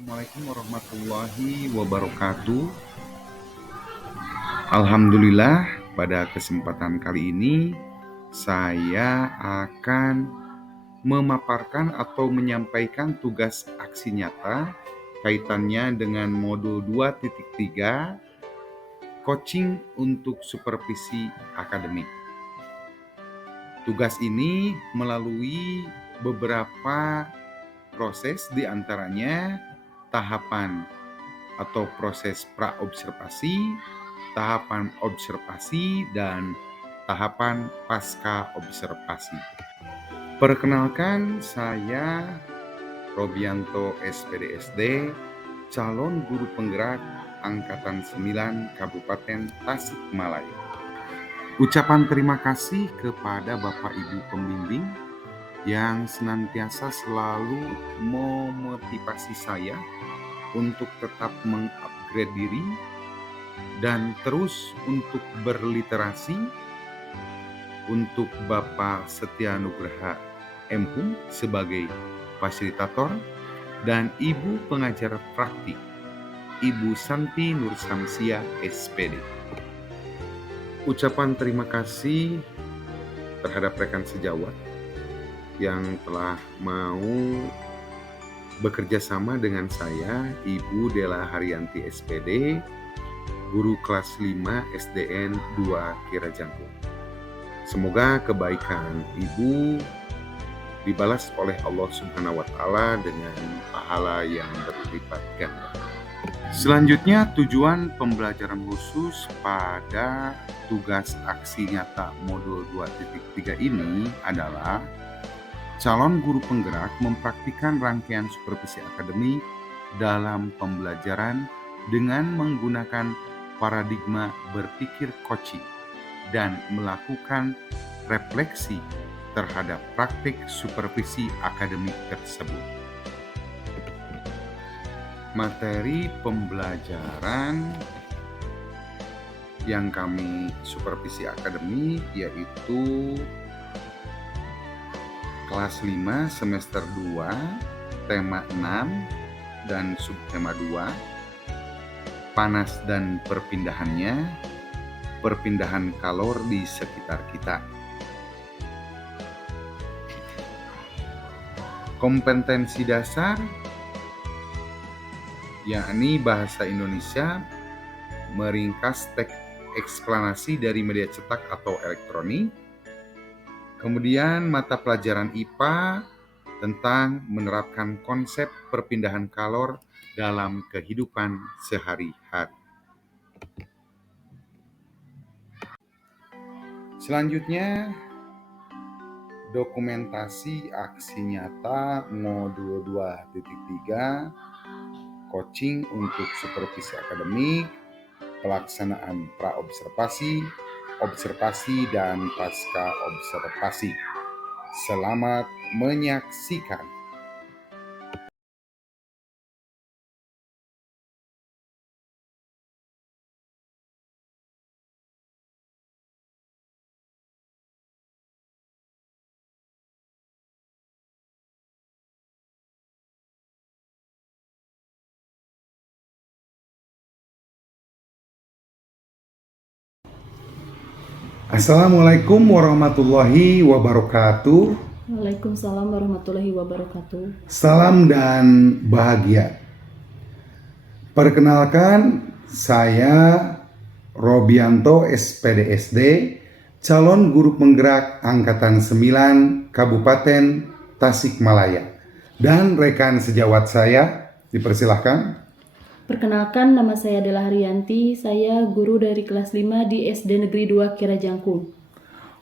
Assalamualaikum warahmatullahi wabarakatuh. Alhamdulillah, pada kesempatan kali ini saya akan memaparkan atau menyampaikan tugas aksi nyata kaitannya dengan modul 2.3 coaching untuk supervisi akademik. Tugas ini melalui beberapa proses, diantaranya tahapan atau proses pra-observasi, tahapan observasi, dan tahapan pasca observasi. Perkenalkan, saya Robianto SPDSD, calon guru penggerak Angkatan 9 Kabupaten Tasikmalaya. Ucapan terima kasih kepada Bapak Ibu pembimbing yang senantiasa selalu memotivasi saya untuk tetap mengupgrade diri dan terus untuk berliterasi, untuk Bapak Setia Nugraha MHum sebagai fasilitator, dan Ibu pengajar praktik, Ibu Santi Nur Samsia SPD. Ucapan terima kasih terhadap rekan sejawat yang telah mau bekerja sama dengan saya, Ibu Dela Haryanti SPD, guru kelas 5 SDN 2 Kirajangkung. Semoga kebaikan Ibu dibalas oleh Allah Subhanahu wa Ta'ala dengan pahala yang berlipat ganda. Selanjutnya, tujuan pembelajaran khusus pada tugas aksi nyata modul 2.3 ini adalah calon guru penggerak mempraktikkan rangkaian supervisi akademik dalam pembelajaran dengan menggunakan paradigma berpikir coaching dan melakukan refleksi terhadap praktik supervisi akademik tersebut. Materi pembelajaran yang kami supervisi akademik yaitu kelas 5 semester 2, tema 6 dan subtema 2, panas dan perpindahannya, perpindahan kalor di sekitar kita. Kompetensi dasar yakni bahasa Indonesia, meringkas teks eksplanasi dari media cetak atau elektronik. Kemudian mata pelajaran IPA tentang menerapkan konsep perpindahan kalor dalam kehidupan sehari-hari. Selanjutnya, dokumentasi aksi nyata modul 2.3 coaching untuk supervisi akademik, pelaksanaan pra-observasi, observasi, dan pasca observasi. Selamat menyaksikan. Assalamualaikum warahmatullahi wabarakatuh. Waalaikumsalam warahmatullahi wabarakatuh. Salam dan bahagia. Perkenalkan, saya Robianto SPDSD, calon guru penggerak Angkatan 9 Kabupaten Tasikmalaya. Dan rekan sejawat saya, dipersilahkan. Perkenalkan, nama saya Dela Haryanti, saya guru dari kelas 5 di SD Negeri 2 Kirajangkung.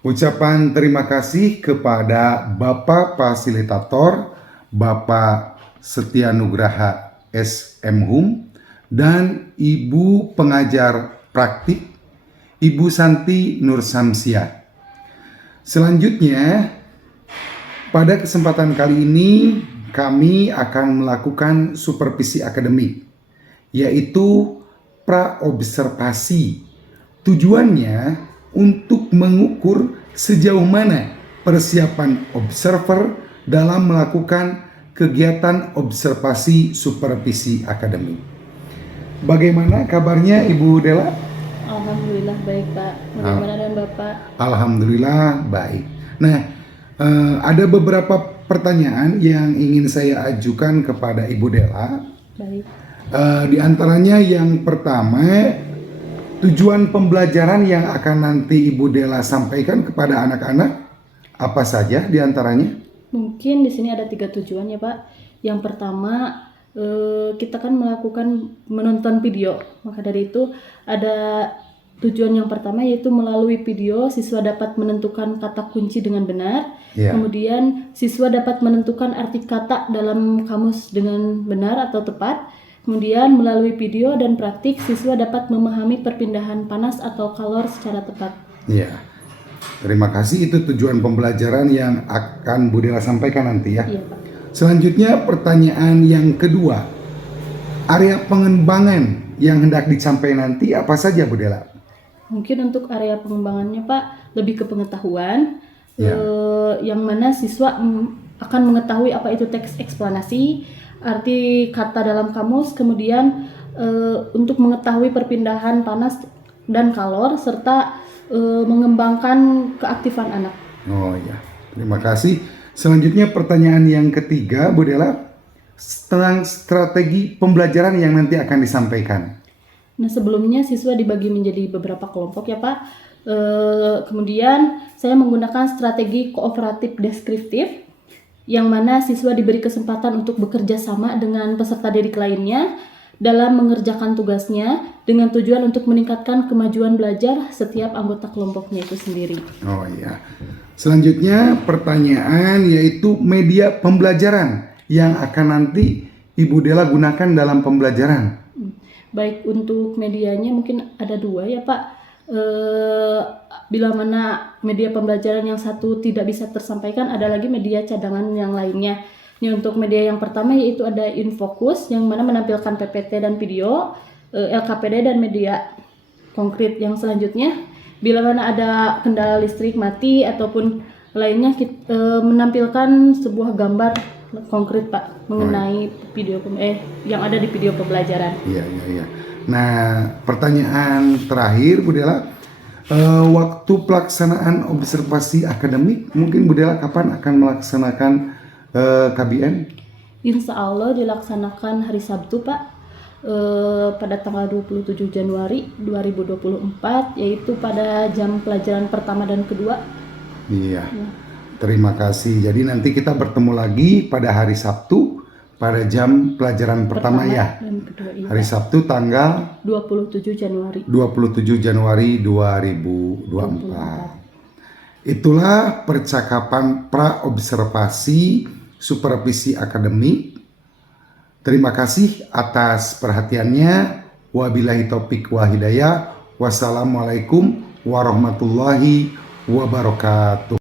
Ucapan terima kasih kepada Bapak Fasilitator, Bapak Setia Nugraha SMHum, dan Ibu pengajar praktik, Ibu Santi Nur Samsia. Selanjutnya, pada kesempatan kali ini kami akan melakukan supervisi akademik, yaitu pra-observasi. Tujuannya untuk mengukur sejauh mana persiapan observer dalam melakukan kegiatan observasi supervisi akademik. Bagaimana kabarnya Ibu Dela? Alhamdulillah baik Pak. Bagaimana dengan Bapak? Alhamdulillah baik. Nah, ada beberapa pertanyaan yang ingin saya ajukan kepada Ibu Dela. Baik. Di antaranya yang pertama, tujuan pembelajaran yang akan nanti Ibu Dela sampaikan kepada anak-anak apa saja di antaranya? Mungkin di sini ada 3 tujuan ya Pak. Yang pertama kita kan melakukan menonton video. Maka dari itu ada tujuan yang pertama yaitu melalui video siswa dapat menentukan kata kunci dengan benar. Ya. Kemudian siswa dapat menentukan arti kata dalam kamus dengan benar atau tepat. Kemudian melalui video dan praktik siswa dapat memahami perpindahan panas atau kalor secara tepat. Iya. Terima kasih, itu tujuan pembelajaran yang akan Bu Dela sampaikan nanti ya. Iya Pak. Selanjutnya pertanyaan yang kedua. Area pengembangan yang hendak dicapai nanti apa saja Bu Dela? Mungkin untuk area pengembangannya Pak lebih ke pengetahuan. Ya. Yang mana siswa akan mengetahui apa itu teks eksplanasi, arti kata dalam kamus, kemudian untuk mengetahui perpindahan panas dan kalor serta mengembangkan keaktifan anak. Oh ya, terima kasih. Selanjutnya pertanyaan yang ketiga Bu Dela, tentang strategi pembelajaran yang nanti akan disampaikan. Nah sebelumnya siswa dibagi menjadi beberapa kelompok ya Pak. Kemudian saya menggunakan strategi kooperatif deskriptif, yang mana siswa diberi kesempatan untuk bekerja sama dengan peserta didik lainnya dalam mengerjakan tugasnya dengan tujuan untuk meningkatkan kemajuan belajar setiap anggota kelompoknya itu sendiri. Oh iya. Selanjutnya pertanyaan yaitu media pembelajaran yang akan nanti Ibu Dela gunakan dalam pembelajaran. Baik, untuk medianya mungkin ada 2 ya Pak. Bila mana media pembelajaran yang satu tidak bisa tersampaikan, ada lagi media cadangan yang lainnya. Ini untuk media yang pertama yaitu ada Infocus yang mana menampilkan PPT dan video, LKPD dan media konkret. Yang selanjutnya, bila mana ada kendala listrik mati ataupun lainnya, menampilkan sebuah gambar konkret Pak mengenai video yang ada di video pembelajaran. Iya. Nah, pertanyaan terakhir Bu Dela, waktu pelaksanaan observasi akademik mungkin Bu Dela kapan akan melaksanakan KBM? Insya Allah dilaksanakan hari Sabtu Pak, pada tanggal 27 Januari 2024, yaitu pada jam pelajaran pertama dan kedua. Iya. Terima kasih. Jadi nanti kita bertemu lagi pada hari Sabtu pada jam pelajaran pertama ya. Dan kedua, iya. Hari Sabtu tanggal 27 Januari 2024. Itulah percakapan pra-observasi supervisi akademik. Terima kasih atas perhatiannya. Wabillahi taufik wal hidayah. Wassalamualaikum warahmatullahi wabarakatuh.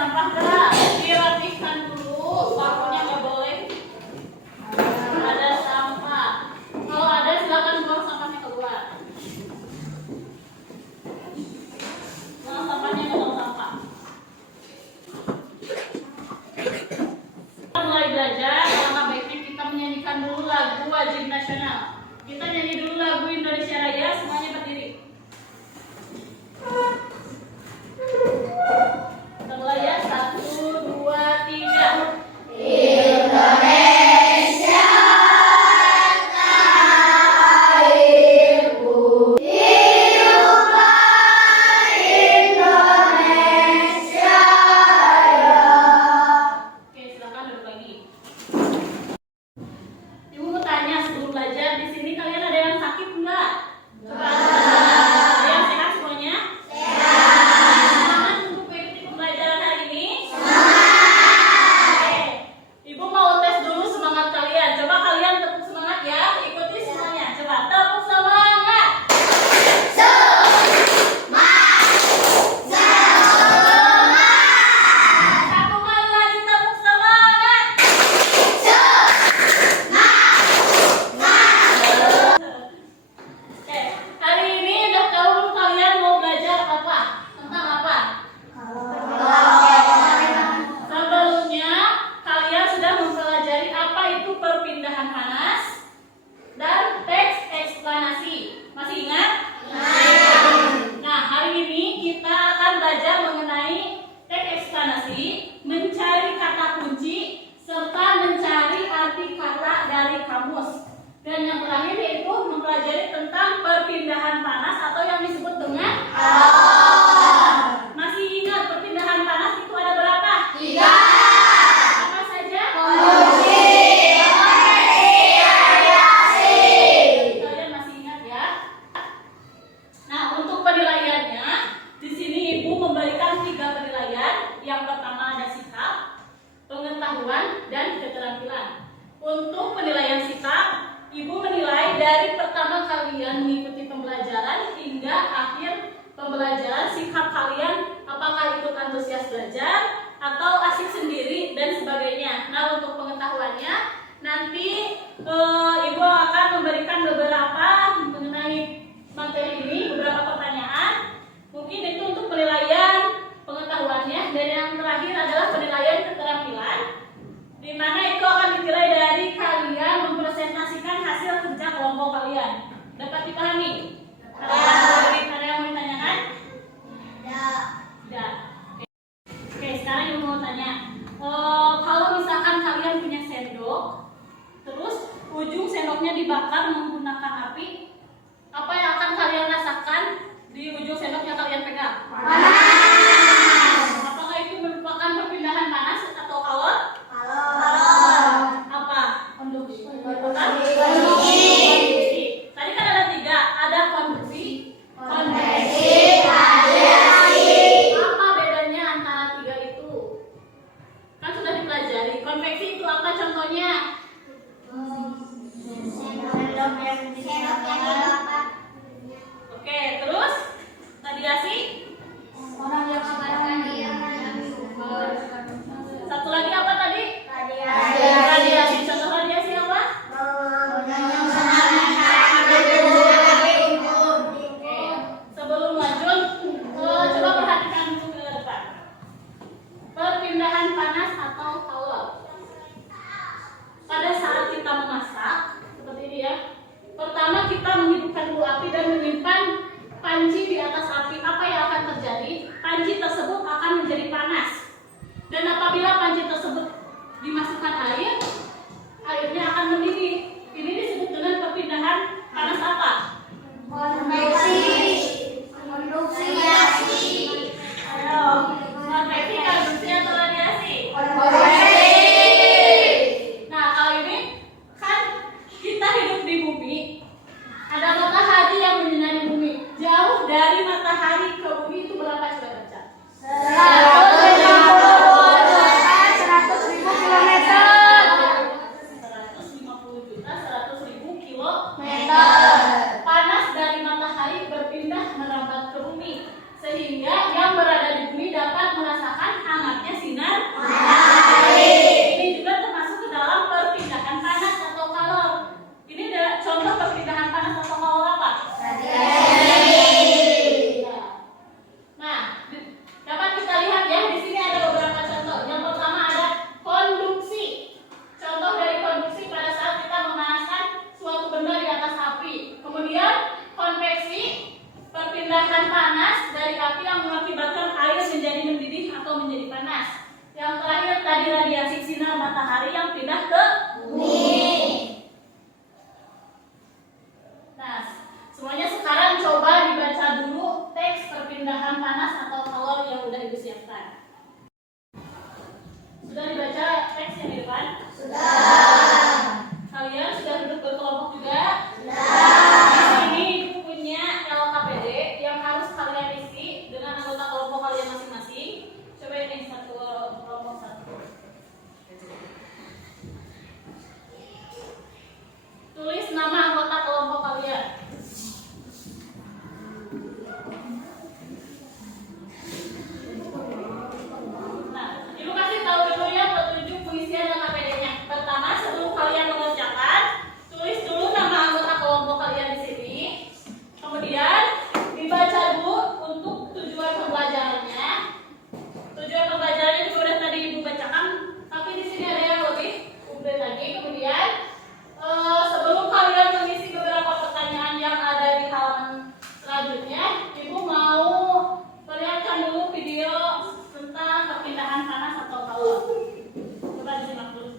sampah nggak? Dirapikan dulu, sampahnya nggak boleh ada sampah. Kalau ada silakan buang sampahnya keluar. Buang sampahnya ke tong sampah. Kita mulai belajar, alangkah baiknya kita menyanyikan dulu lagu wajib nasional. Kita nyanyi dulu lagu Indonesia Raya, semuanya berdiri. Kita mulai ya, 1, 2, 3. Oke, silakan duduk lagi. Ibu mau tanya sebelum belajar, di sini kalian ada yang sakit enggak? Ada yang sehat semuanya? Semangat untuk mengikuti pembelajaran hari ini? Oke. Ibu mau tes dulu semangat kalian. Coba kalian tepuk semangat ya, ikuti semuanya. Coba tepuk semangat. Satu kali lagi tepuk semangat. Oke, hari ini udah tahu kalian mau belajar apa? Tentang apa? Sebelumnya kalian sudah mempelajari apa itu perpindahan panas dan teks eksplanasi. Masih ingat? Nah, hari ini kita akan belajar mengenai teks eksplanasi, mencari kata kunci, serta mencari arti kata dari kamus. Dan yang terakhir yaitu mempelajari tentang perpindahan panas atau yang disebut dengan Masih ingat perpindahan panas itu ada berapa? 3. Apa saja? Kalian masih ingat ya? Nah, untuk penilaiannya, di sini Ibu memberikan 3 penilaian. Yang pertama ada sikap, pengetahuan, dan keterampilan. Untuk penilaian sikap, Ibu menilai dari pertama kalian mengikuti pembelajaran hingga akhir pembelajaran, sikap kalian apakah ikut antusias belajar atau asik sendiri dan sebagainya. Nah, untuk pengetahuannya nanti Ibu akan memberikan beberapa mengenai materi ini, beberapa pertanyaan. Mungkin itu untuk penilaian pengetahuannya, dan yang terakhir adalah penilaian keterampilan, di mana itu akan dinilai dari kalian mempresentasikan hasil kerja kelompok kalian. Dapat dipahami? Ada yang mau ditanyakan? Tidak. Oke, sekarang Ibu mau tanya. Kalau misalkan kalian punya sendok, terus ujung sendoknya dibakar menggunakan api, apa yang akan kalian rasakan di ujung sendok yang kalian pegang? Apakah itu merupakan perpindahan panas atau kalor? Apa? Konduksi. Tadi kan ada 3, ada konduksi, konveksi, radiasi. Apa bedanya antara 3 itu? Kan sudah dipelajari. Konveksi itu apa contohnya? Oke, terus radiasi? Satu lagi apa tadi? Radiasi. Contoh radiasi apa? Oke. Sebelum lanjut, coba perhatikan dulu ke depan. Perpindahan panas atau kalor. Pada saat kita memasak, seperti ini ya. Pertama kita menghidupkan dulu api dan menyimpan panci di atas api. Apa yang akan terjadi? Panci tersebut akan menjadi panas. Dan apabila panci tersebut dimasukkan air, airnya akan mendidih. Ini disebut dengan perpindahan panas apa? Ayo, konveksi, konduksi atau radiasi? Nah, kalau ini kan kita hidup di bumi, ada matahari yang menyinari bumi. Jauh dari matahari ke bumi itu berapa, coba baca? 150 juta 100.000 kilometer. Panas dari matahari matahari yang pindah ke bumi. Nah, semuanya sekarang coba dibaca dulu teks perpindahan panas atau kalor yang udah Ibu siapkan. Sudah dibaca teks yang di depan? Sudah. Kalian sudah duduk berkelompok juga? Sudah. Di sini Ibu punya LKPD yang harus kalian isi dengan anggota kelompok kalian masing-masing. Coba ini satu kelompok satu. Tulis nama anggota kelompok kalian. Nah, Ibu kasih tahu dulu ya petunjuk pengisian LKPD-nya. Pertama, sebelum kalian mengerjakan, tulis dulu nama anggota kelompok kalian di sini. Kemudian dibaca dulu untuk tujuan pembelajarannya. Tujuan pembelajarannya juga udah tadi Ibu bacakan, tapi di sini ada yang lebih komplit lagi. Kemudian sebelum kalian mengisi beberapa pertanyaan yang ada di halaman selanjutnya, Ibu mau perlihatkan dulu video tentang perpindahan panas atau kalor. Coba disimak dulu.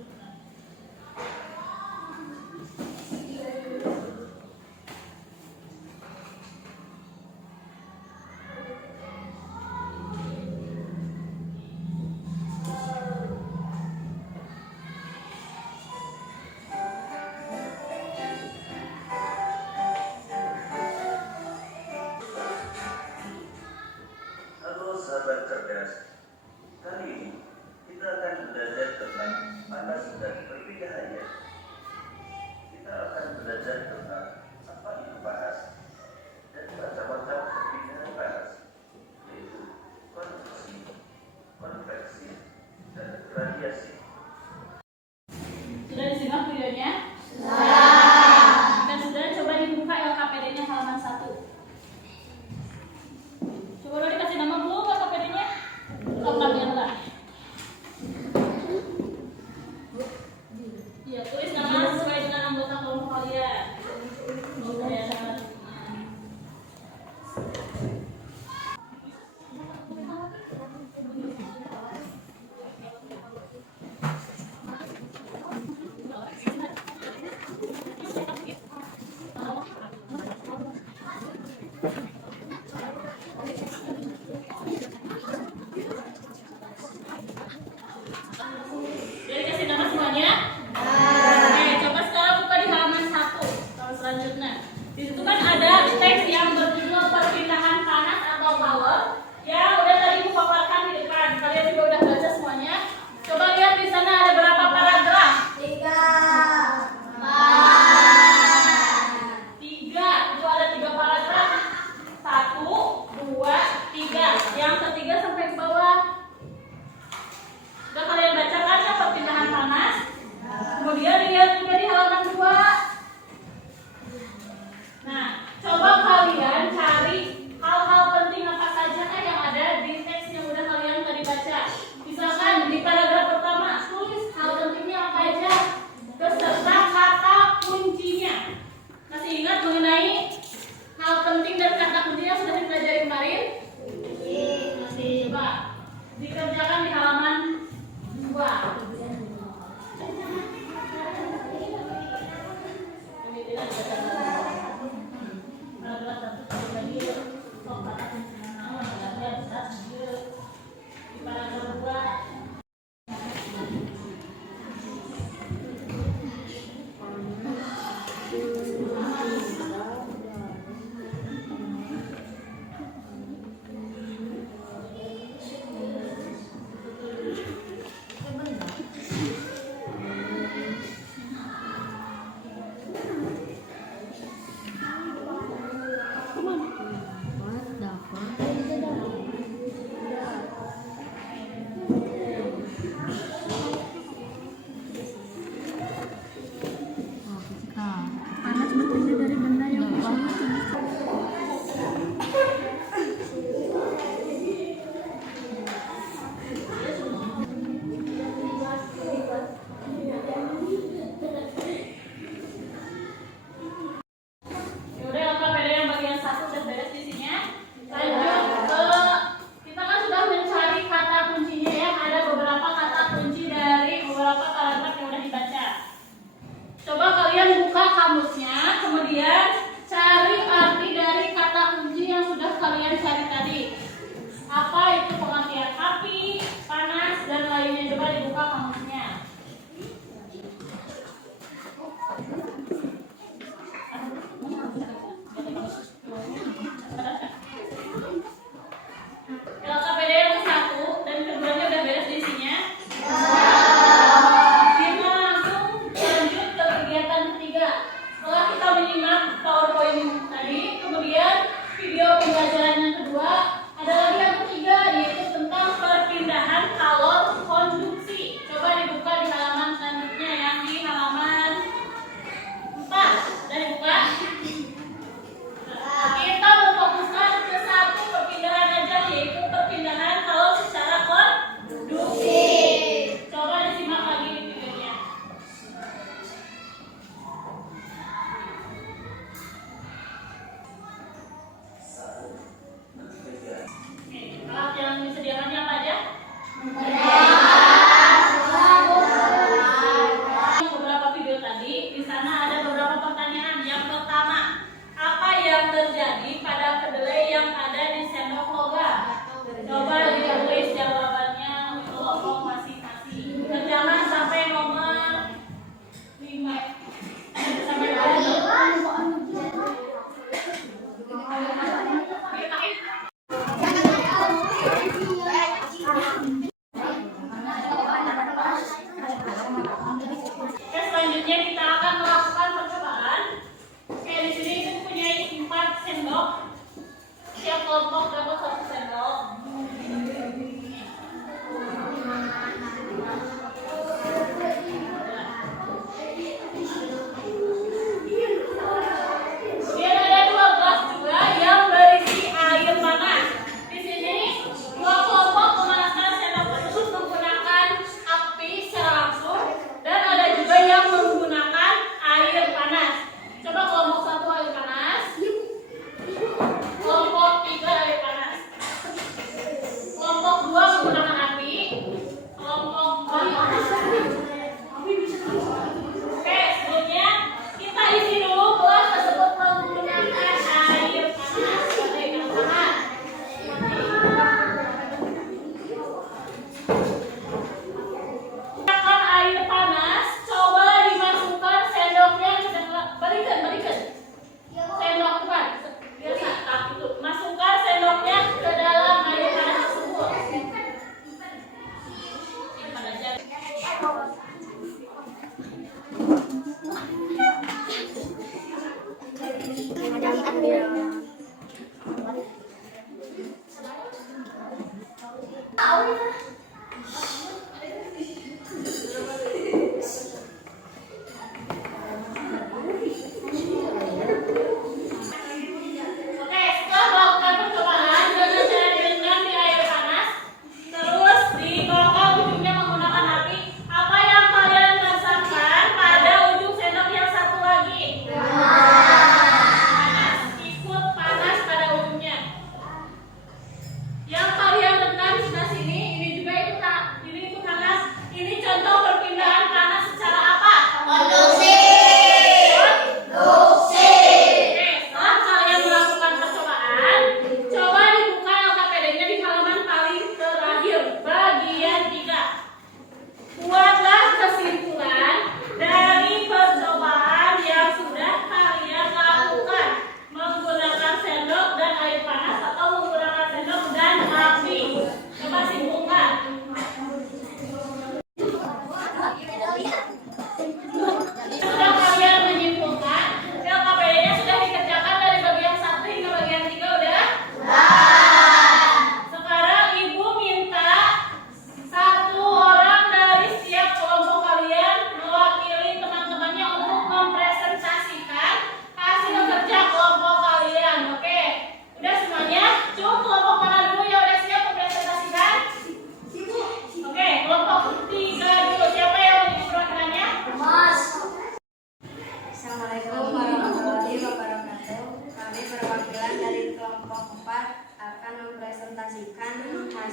Halo sahabat cerdas, kali ini kita akan belajar tentang panas dan perpindahannya. Kita akan belajar tentang apa itu panas dan macam-macam perpindahan panas, yaitu konveksi, konveksi, dan radiasi. Sudah disimak videonya? Sudah. Dan sudah coba dibuka LKPD-nya halaman 1. Coba udah dikasih nama belum LKPD-nya? Lengkap ya enggak? Iya, tulis nama sesuai dengan anggota kelompok kalian. Ya, sama. Udah dikasih nama semuanya? Oke, coba sekarang buka di halaman 1. Kalau selanjutnya, di situ kan ada teks yang berjudul perpindahan panas atau kalor yang udah tadi Ibu paparkan di depan. Kalian juga udah baca semuanya. Coba lihat di sana ada berapa paragraf? 3. Itu ada 3 paragraf. 1, 2, 3. Yang ketiga sampai ke bawah. Sudah kalian bacakan ya perpindahan panas? Kemudian lihat juga di halaman 2. Nah, coba kalian cari hal-hal penting apa saja yang ada di teks yang udah kalian tadi baca. Misalkan di paragraf pertama, tulis hal pentingnya apa aja beserta kata kuncinya. Masih ingat mengenai hal penting dan kata kuncinya sudah dipelajari kemarin? Masih. Coba dikerjakan di halaman 2.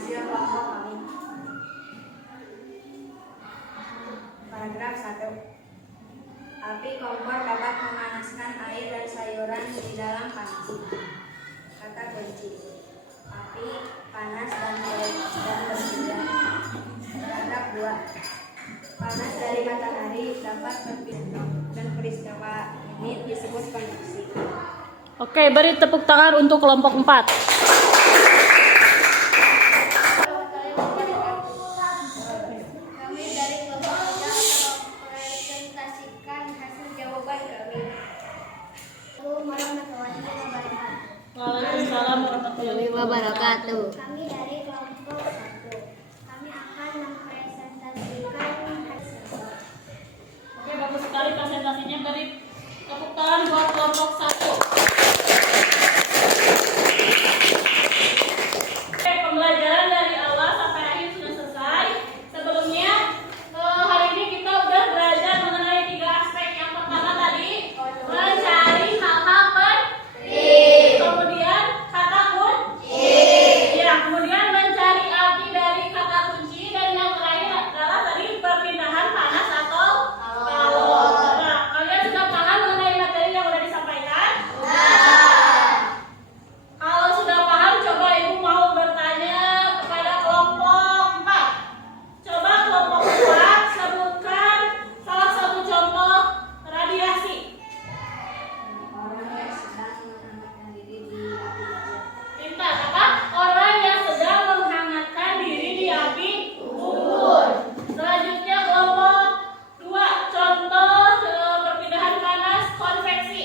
hasil kelompok kami. Paragraf 1. Api kompor dapat memanaskan air dan sayuran di dalam panci. Kata kunci. Api, panas, dan berpindah. Paragraf 2. Panas dari matahari dapat berpindah dan peristiwa ini disebut konveksi. Oke, beri tepuk tangan untuk kelompok 4. Kami dari kelompok 3 akan mempresentasikan hasil jawaban kami. Assalamualaikum warahmatullahi wabarakatuh. Waalaikumsalam warahmatullahi wabarakatuh. Kami dari kelompok 1. Kami akan mempresentasikan hasil. Oke, bagus sekali presentasinya. Beri tepuk tangan buat kelompok 1. Oke, pembelajaran dari awal sampai akhir sudah selesai. Sebelumnya, hari ini kita udah belajar mengenai 3 aspek. Yang pertama tadi, mencari hal-hal penting. Kemudian, kata kunci. Ya, kemudian mencari arti dari kata kunci. Dan yang terakhir adalah tadi perpindahan panas atau kalor. Nah, kalian sudah paham mengenai materi yang sudah disampaikan? Kalau sudah paham, coba Ibu mau bertanya kepada kelompok 4. Coba kelompok 4 sebutkan salah satu contoh radiasi. Orang yang sedang menghangatkan diri di api unggun. Pintar, apa? Orang yang sedang menghangatkan diri di api unggun. Selanjutnya kelompok 2, contoh perpindahan panas konveksi.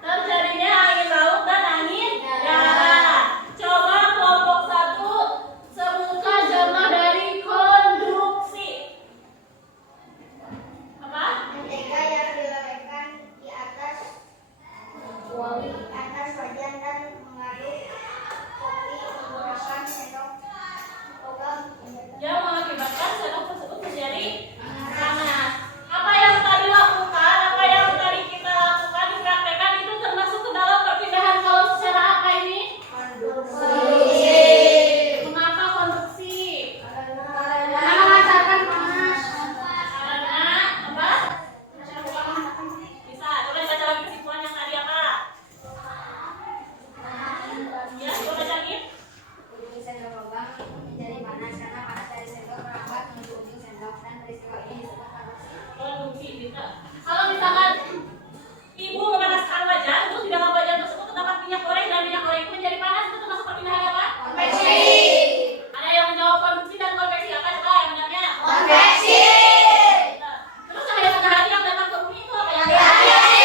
Terjadinya angin laut dan angin darat. Coba kelompok 1 sebutkan contoh dari konduksi. Apa? Mentega yang dilelehkan di atas wajan dan mengaduk kopi menggunakan sendok logam. Yang mengakibatkan sendok tersebut menjadi panas. Apa yang tadi lakukan, apa yang tadi kita lakukan dipraktekkan itu termasuk ke dalam perpindahan kalau secara apa ini? Mengapa konduksi? Karena memancarkan panas. Karena apa? Bisa. Coba baca lagi kesimpulan yang tadi apa? Ya, coba baca lagi. Ujung sendok logam menjadi panas karena panas dari sendok merambat menuju ujung sendok dan peristiwa ini disebut konduksi. Konduksi bisa. Kalau misalkan ibu memanaskan wajan, terus di dalam wajan tersebut terdapat minyak goreng dan minyak goreng itu menjadi panas, itu termasuk perpindahan apa? Konveksi. Ada yang menjawab konduksi dan konveksi apa? Coba yang menjawabnya. Konveksi. Nah, terus cahaya matahari yang datang ke bumi itu apa ya? Radiasi.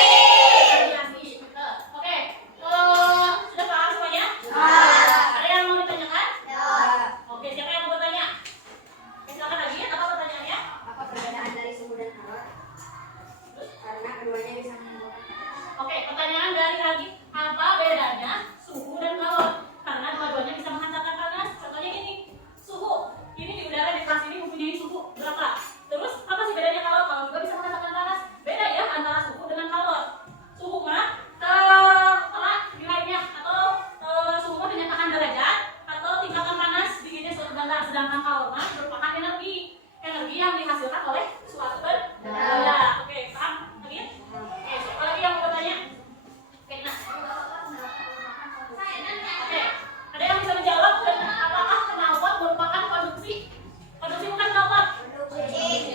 Radiasi. Betul. Oke. Sudah paham semuanya? Ada yang mau ditanyakan? Oke, siapa yang mau bertanya? Silakan lagi. Apa pertanyaannya? Apa perbedaan dari suhu dan kalor? Karena keduanya bisa menimbulkan panas. Oke, pertanyaan dari lagi. Apa bedanya suhu dan kalor? Karena dua-duanya bisa menghantarkan panas. Contohnya gini, suhu. Ini di udara di kelas ini mempunyai suhu berapa? Terus apa sih bedanya kalor? Kalor juga bisa menghantarkan panas. Beda ya antara suhu dengan kalor. Suhu mah telah nilainya atau suhu mah dinyatakan derajat atau tingkatan panas dinginnya suatu benda. Sedangkan kalor mah merupakan energi yang dihasilkan oleh suatu benda. Oke, paham lagi? Oke, siapa lagi yang mau bertanya? Oke, nah. Oke, ada yang bisa menjawab apakah knalpot merupakan konduksi? Konduksi bukan knalpot.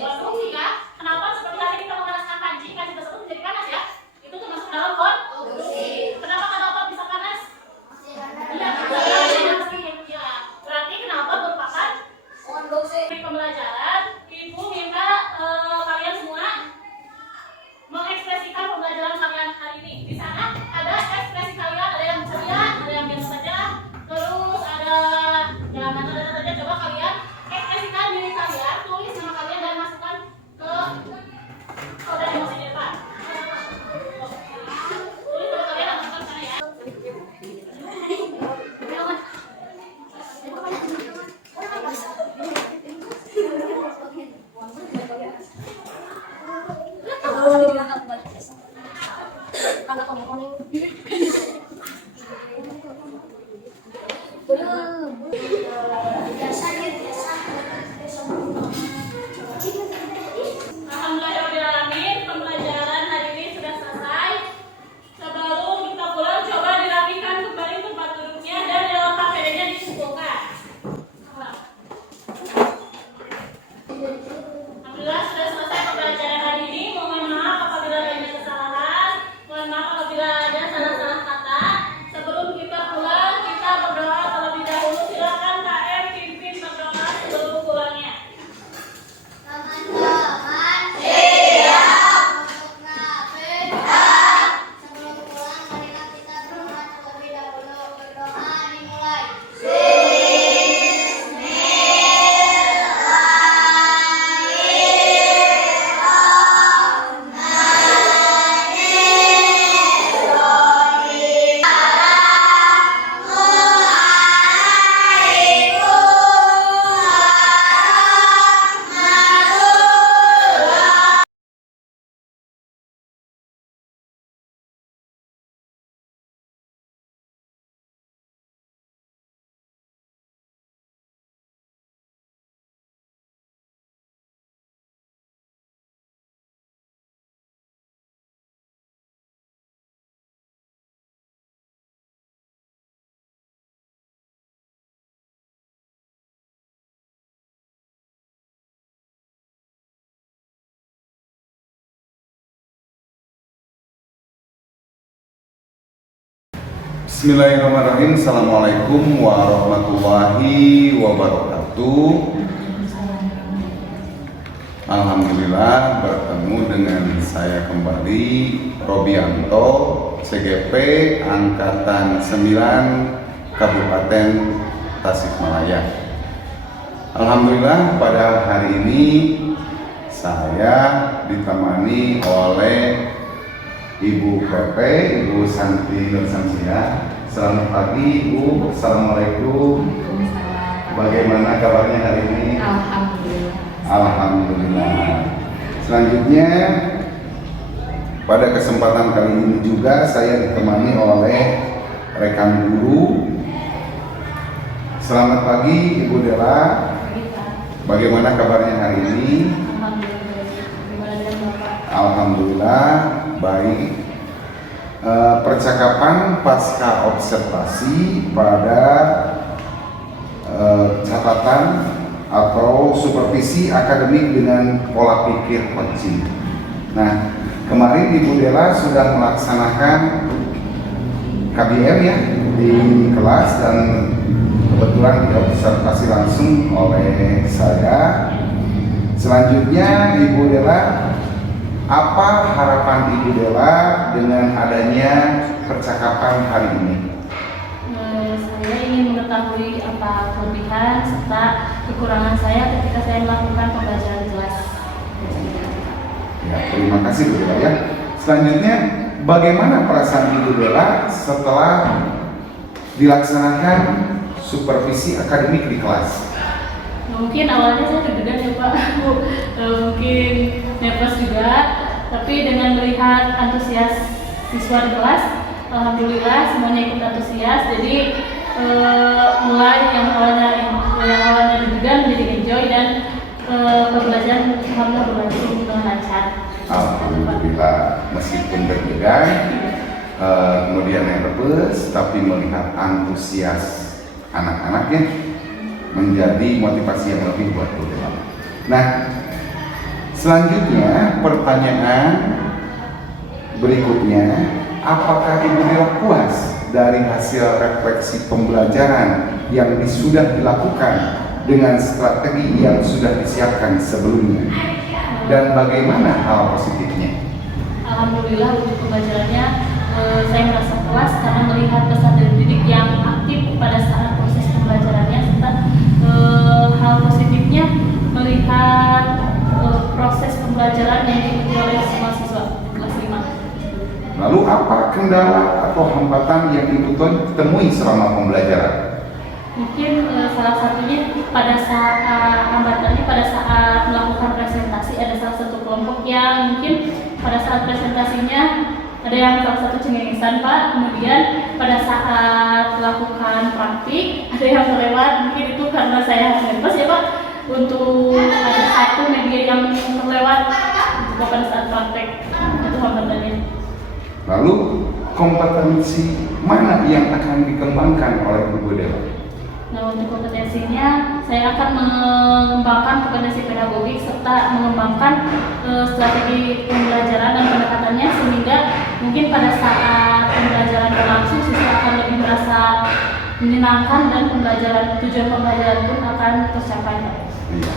Konduksi kan? Knalpot seperti tadi kita memanaskan panci, panci tersebut menjadi panas ya. Itu termasuk dalam konduksi. Kenapa knalpot bisa panas? Iya, berarti knalpot merupakan konduksi. Di pembelajaran, ibu minta Alhamdulillahirobbilalamin, pembelajaran hari ini sudah selesai. Sebelum kita pulang, coba dirapikan kembali tempat duduknya dan dalam HPD-nya dikumpulkan. Alhamdulillah sudah selesai pembelajaran hari ini. Mohon maaf apabila ada kesalahan, mohon maaf apabila ada salah-salah kata. Sebelum kita pulang, kita berdoa terlebih dahulu. Silakan KM pimpin berdoa sebelum pulangnya. Teman-teman, siap untuk nafas. Sebelum pulang, marilah kita berdoa terlebih dahulu. Berdoa dimulai. Bismillahirrahmanirrahim. Assalamualaikum warahmatullahi wabarakatuh. Alhamdulillah bertemu dengan saya kembali, Robianto, CGP Angkatan 9 Kabupaten Tasikmalaya. Alhamdulillah pada hari ini saya ditemani oleh Ibu PP, Ibu Santi Nur Samsia. Selamat pagi Ibu, Assalamualaikum. Bagaimana kabarnya hari ini? Alhamdulillah. Alhamdulillah. Selanjutnya pada kesempatan kali ini juga saya ditemani oleh rekan guru. Selamat pagi Ibu Dela. Bagaimana kabarnya hari ini? Alhamdulillah baik. Percakapan pasca observasi pada catatan atau supervisi akademik dengan pola pikir coaching. Nah, kemarin Ibu Dela sudah melaksanakan KBM ya di kelas dan kebetulan diobservasi langsung oleh saya. Selanjutnya Ibu Dela, apa harapan Ibu Dela dengan adanya percakapan hari ini? Saya ingin mengetahui apa kelebihan serta kekurangan saya ketika saya melakukan pembelajaran kelas. Ya, terima kasih Ibu Dela ya. Selanjutnya, bagaimana perasaan Ibu Dela setelah dilaksanakan supervisi akademik di kelas? Mungkin awalnya saya deg-degan ya Pak, mungkin nervous juga, tapi dengan melihat antusias siswa di kelas, alhamdulillah semuanya ikut antusias. Jadi mulai yang awalnya deg-degan menjadi enjoy dan pembelajaran alhamdulillah berlangsung dengan lancar. Alhamdulillah, meskipun deg-degan, kemudian nervous, tapi melihat antusias anak-anaknya menjadi motivasi yang lebih buat Ibu Dela. Nah, selanjutnya pertanyaan berikutnya, apakah Ibu Dela puas dari hasil refleksi pembelajaran yang sudah dilakukan dengan strategi yang sudah disiapkan sebelumnya? Dan bagaimana hal positifnya? Alhamdulillah untuk pembelajarannya saya merasa puas karena melihat peserta didik yang aktif pada saat proses pembelajarannya, serta hal positifnya melihat proses pembelajaran yang diikuti oleh semua siswa kelas 5. Lalu apa kendala atau hambatan yang Ibu temui selama pembelajaran? Mungkin salah satunya pada saat hambatannya pada saat melakukan presentasi, ada salah satu kelompok yang mungkin pada saat presentasinya ada yang salah satu cengengesan Pak, kemudian pada saat melakukan mengerjakan praktik, ada yang terlewat. Mungkin itu karena saya nervous ya Pak, untuk ada satu media yang terlewat juga pada saat praktek. Itu hambatannya. Lalu kompetensi mana yang akan dikembangkan oleh Bu Dela? Nah, untuk kompetensinya saya akan mengembangkan kompetensi pedagogik serta mengembangkan strategi pembelajaran dan pendekatannya, sehingga mungkin pada saat pembelajaran berlangsung siswa akan lebih merasa menyenangkan dan tujuan pembelajaran pun akan tercapai. Iya.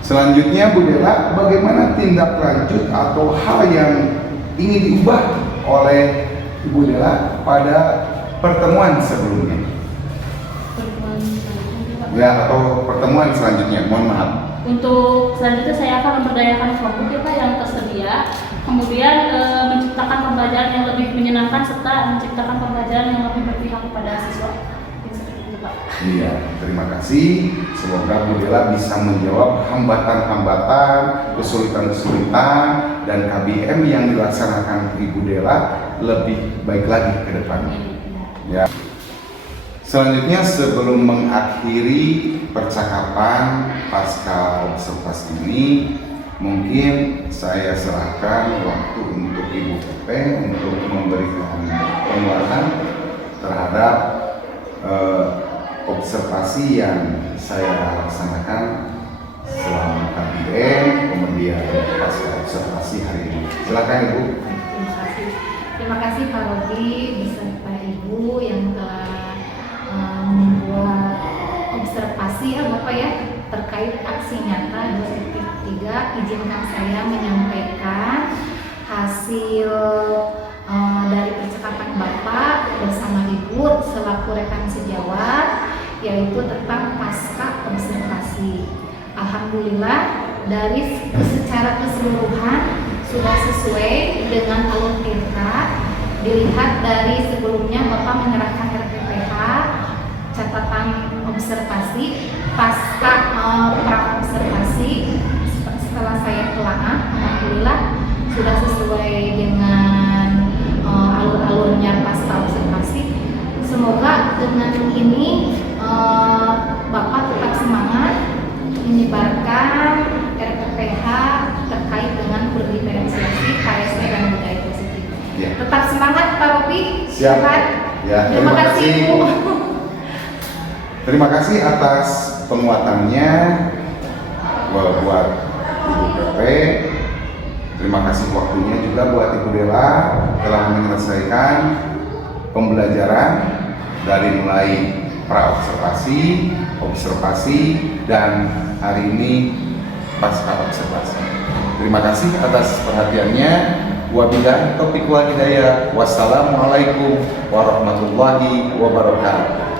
Selanjutnya Bu Dela, bagaimana tindak lanjut atau hal yang ingin diubah oleh Bu Dela pada pertemuan sebelumnya? Ya, atau pertemuan selanjutnya, mohon maaf. Untuk selanjutnya saya akan memberdayakan kelompok kita yang tersedia, kemudian menciptakan pembelajaran yang lebih menyenangkan serta menciptakan pembelajaran yang lebih berpihak kepada siswa. Seperti itu, Pak. Iya, terima kasih. Semoga Bu Dela bisa menjawab hambatan-hambatan, kesulitan-kesulitan, dan KBM yang dilaksanakan Ibu Dela lebih baik lagi ke depannya. Ya. Selanjutnya, sebelum mengakhiri percakapan pasca observasi ini, mungkin saya serahkan waktu untuk Ibu Pepeng untuk memberikan penguatan terhadap observasi yang saya laksanakan selama KBM, kemudian pasca observasi hari ini. Silakan Ibu. Terima kasih Pak Robi beserta Ibu yang telah membuat observasi Bapak ya terkait aksi nyata 2023. Izinkan saya menyampaikan hasil dari percakapan Bapak bersama Ibu selaku rekan sejawat, yaitu tentang pasca observasi. Alhamdulillah dari secara keseluruhan sudah sesuai dengan alur tirta. Dilihat dari sebelumnya Bapak menyerahkan RPPH catatan observasi pasca pra observasi. Setelah saya telaah, alhamdulillah sudah sesuai dengan alur-alurnya pasca observasi. Semoga dengan ini Bapak tetap semangat menyebarkan RPPH terkait dengan berdiferensiasi KSE dan budaya positif. Ya. Tetap semangat Pak Robi. Siap. Ya, Terima kasih Bu. Terima kasih atas penguatannya buat Ibu Pepe. Terima kasih waktunya juga buat Ibu Dela telah menyelesaikan pembelajaran dari mulai pra-observasi, observasi, dan hari ini pasca observasi. Terima kasih atas perhatiannya. Wabillahi taufiq wal hidayah. Wassalamualaikum warahmatullahi wabarakatuh.